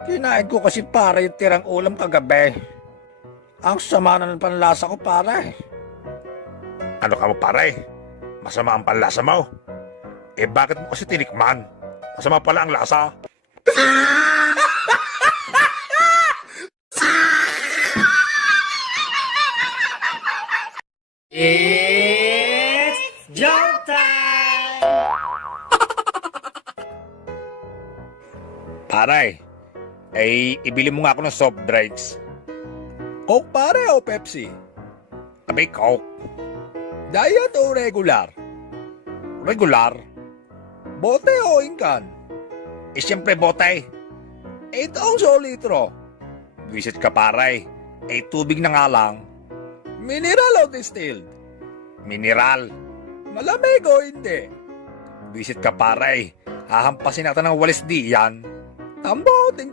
Kinain ko kasi pare yung tirang ulam kagabi. Ang sama na ng panlasa ko pare. Ano ka mo pare? Masama ang panlasa mo. Eh bakit mo kasi tinikman? Masama pala ang lasa. It's joke time! Pare, ay ibili mo nga ako ng soft drinks. Coke pare o Pepsi? Abay, Coke. Diet o regular? Regular. Bote o ingkan? Eh siyempre bote. 8 ounce o litro? Visit ka pare. Eh tubig na nga lang. Mineral o distilled? Mineral. Malamig o hindi? Visit ka pare. Hahampasin natin ng walis di yan. Tambo o tingting?